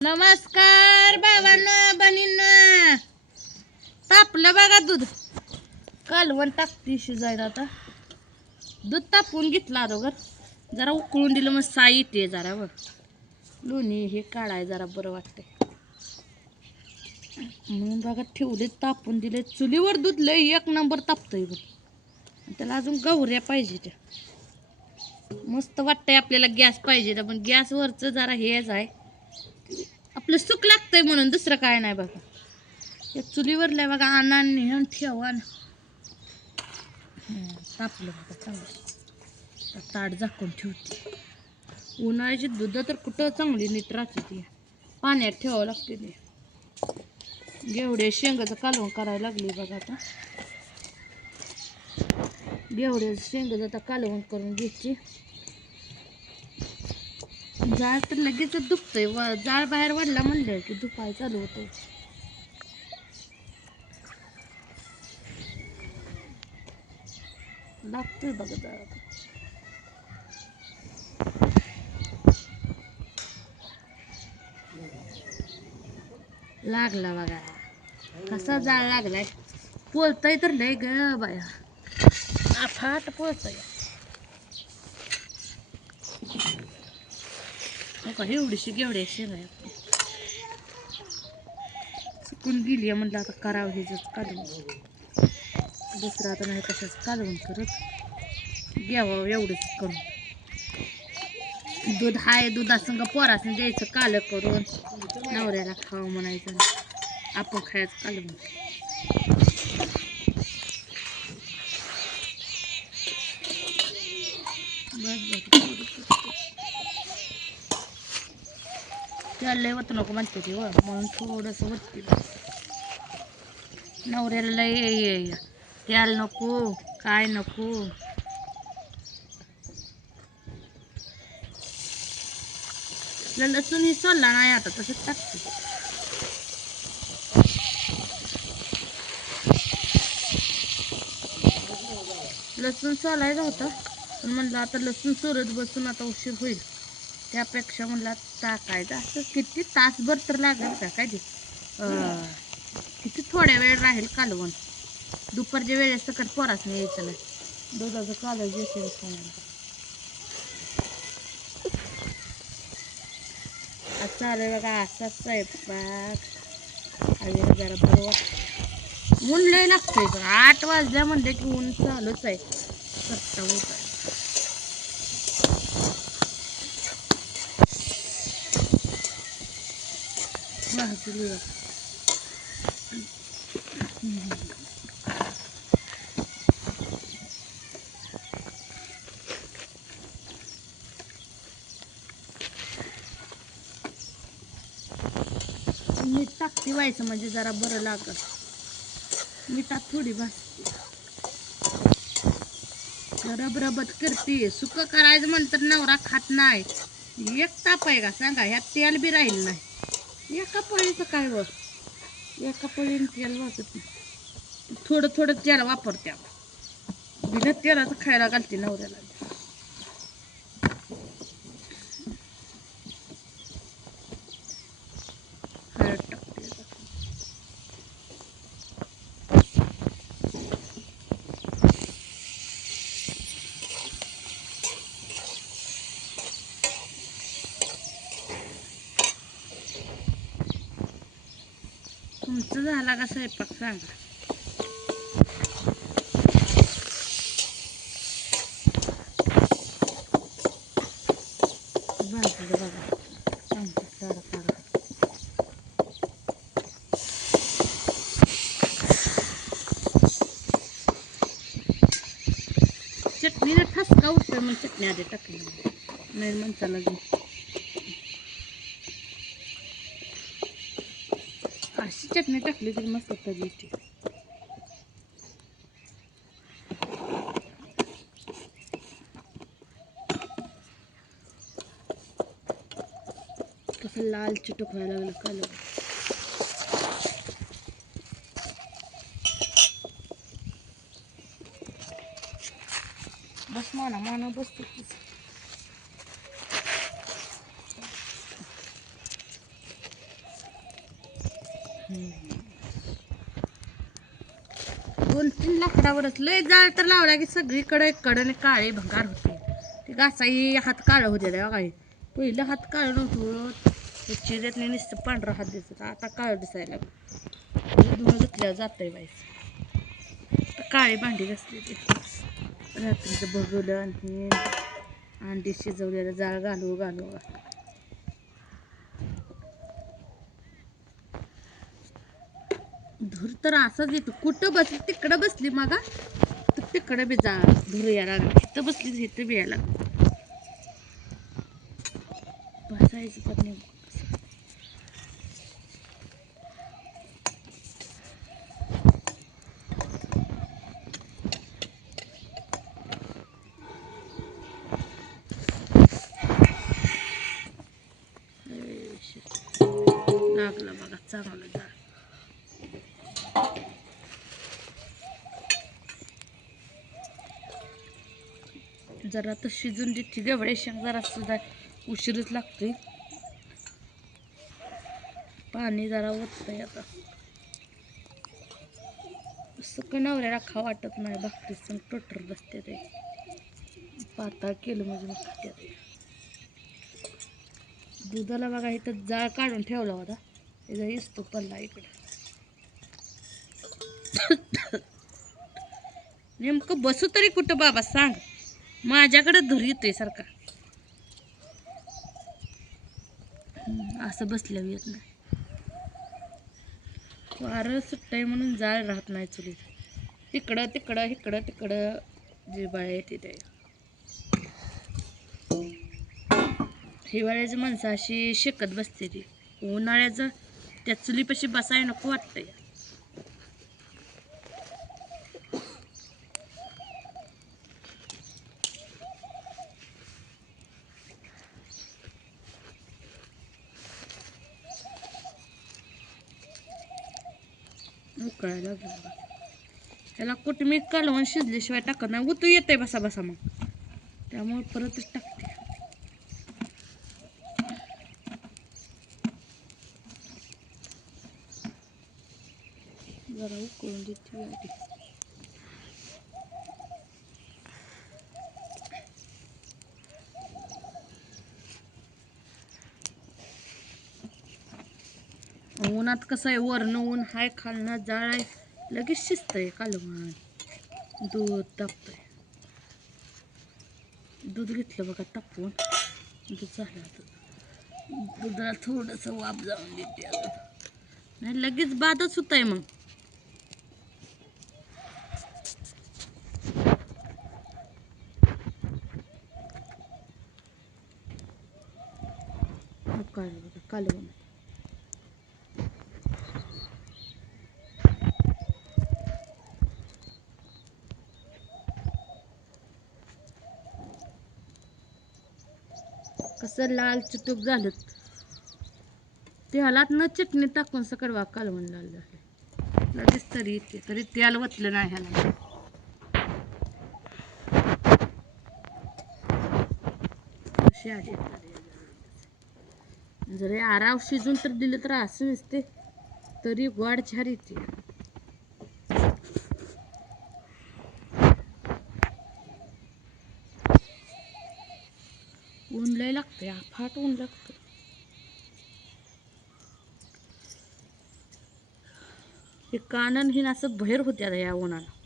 नमस्कार बाबांनो बहिणींनो. तापलं बघा दूध. कालवण टाकती शिजायला. आता दूध तापवून घेतलं अगोदर, जरा उकळून दिलं मग साई येते जरा व लोणी हे काढाय जरा बरं वाटतंय म्हणून बघा ठेवले, तापून दिले चुलीवर. दूध लय एक नंबर तापतंय बघ. त्याला अजून गवऱ्या पाहिजे त्या. मस्त वाटतंय आपल्याला. गॅस पाहिजे पण गॅसवरचं जरा हेच आहे, आपलं सुख लागतंय म्हणून, दुसरं काय नाही बघा. या चुलीवरल्या बघा आणा नेहून ठेवा. तापलं बघा चांगलं. ताट झाकून ठेवते. उन्हाळ्याची दूध तर कुठं चांगली नीट राहते ती, पाण्यात ठेवावं लागते ते. गेवढे शेंगाचं कालवण करायला लागली बघा. आता गेवढे शेंगाचं आता कालवण करून घ्यायची. जाळ तर लगेच दुखतंय. जाळ बाहेर वाढला म्हणलं की दुखाय चालू होतं. लागतंय बघा जाळ. लागला बघा कसा जाळ लागलाय. पोलतय तर लय ग बाया, अफाट पोलतय. एवढीशी गेवढी शेंगा चुकून गेली म्हणलं आता करावं हेच कालवून. दुसरं आता नाही कशाच कालवून करत, घ्यावं एवढंच करून. दूध हाय, दुधासंग पोरासंग द्यायचं कालं करून, नवऱ्याला खावं म्हणायचं, आपण खायचं कालवून. त्याला लय वत नको म्हणते ती म्हणून थोडंसं वरती. नवऱ्याला लय त्याला नको काय नको. लसूण ही सोलला नाही आता, तसंच टाकते. लसूण सोलायचा होता पण म्हणलं आता लसूण सोलत बसून आता उशीर होईल, त्यापेक्षा म्हणलं टाकायचं. असं किती तासभर तर लागेल का काय ते, किती थोड्या वेळ राहील कालवण. दुपारच्या वेळेस सकट पोरासने यायचं नाही, दुधाचं कालवण येते खायला. चालू बघा असाच स्वयंपाक. आईला जरा बरं वाटतं. ऊन लय लागतंय बघा. 8 वाजल्या म्हणले की ऊन चालूच आहे. करता होत आहे. मीठ टाकते व्हायचं म्हणजे जरा बरं लागत. मिठात थोडी भाजते, रबरबत करते. सुक करायचं म्हणतं नवरा खात नाही. एक ताप आहे का सांगा, ह्यात तेल बी राहील नाही. एका पळीचं काय व, एका पळीने तेल वाचत नाही. थोडं थोडं तेल वापरते. बिना तेलाचं खायला घालते नवऱ्याला. हळद टाकते. तुमचं झाला का स्वयंपाक सांगा. भाजलं बघा आमचं सारं सारं. चटणीला ठसका उठतोय मग चटणी आधी टाकली नाही माणसाला. अशी चटणी टाकली तरी मस्त तरी येते. कसं लाल चिटक व्हायला लागलं कालवण. बस माना बसतो. 2-3 लाकडावरच लय जाळ तर लावला की सगळीकडे कडने काळे भंगार होते. ते घासाई हात काळं होते तेव्हा काय पहिलं हात काळं नव्हतं. चिऱ्यातले नुसतं पांढरा हात दिसत आता काळं दिसायला लागलं. धुणं धुतल्यावर जात आहे बाईस काळी भांडी घासली ते रात्रीचं बघवलं आणि अंडी शिजवलेलं जाळ घालू घालू धूर तर असंच येतो. कुठं बसली तिकडं बसली मग तर तिकडं बी जा धूर यायला लागलं. तिथं बसली तिथं बी यायला लागलं. बसायचं तर नाही लागलं बघा चांगलं जाळ. जरा तर शिजून देते गवळे शेंग जरा सुद्धा उशीरच लागतोय. पाणी जरा ओततंय आता. सगळं नवऱ्याला खा वाटत नाही भाकरी संग टोटर बसते ते पातळ केलं म्हणजे मग खात्यात. दुधाला बघा इथं जाळ काढून ठेवला होता त्याचा इसतो पडला इकडं. नेमकं बसू तरी कुठं बाबा सांग. माझ्याकडे धूर येतोय सारखा. असं बसल्यावर येत नाही. वारं सुट्टाय म्हणून जाळ राहत नाही चुलीत. तिकडं तिकडं इकडं तिकडं जिबाळ्या येते ते. हिवाळ्याची माणसं अशी शेकत बसते ती. उन्हाळ्याचं त्या चुलीपाशी बसाय नको वाटतंय. उकळायला लागलं. त्याला कोथिंबीर कालवून शिजल्याशिवाय टाकत नाही. उतू येते बसा बसा मग त्यामुळे परतच टाकते. जरा उकळून देते आधी. उन्हात कसं आहे वरण ऊन हाय खालना जाळ आहे लगेच शिजतंय कालवण. दूध तापतंय. दूध घेतलं बघा तापवून दूध झालं आता. दुधाला थोडंसं वाफ जाऊन देते अजून नाही लगेच बादच होत आहे मग. काढलं बघा कालवण. कसं लाल चुटूक झालं त्यालात न चटणी टाकून सकड वा कालवण लाल झालं लगेच तरी येते तरी त्याला वतलं नाही ह्याला. अशी आली जरी आराव शिजून तर दिलं तर असं नसते तरी वाढ छान येते. ऊन लय लागतंय अफाट ऊन लागतं. हे कानन हिन असं बाहेर होत्या या उन्हानं.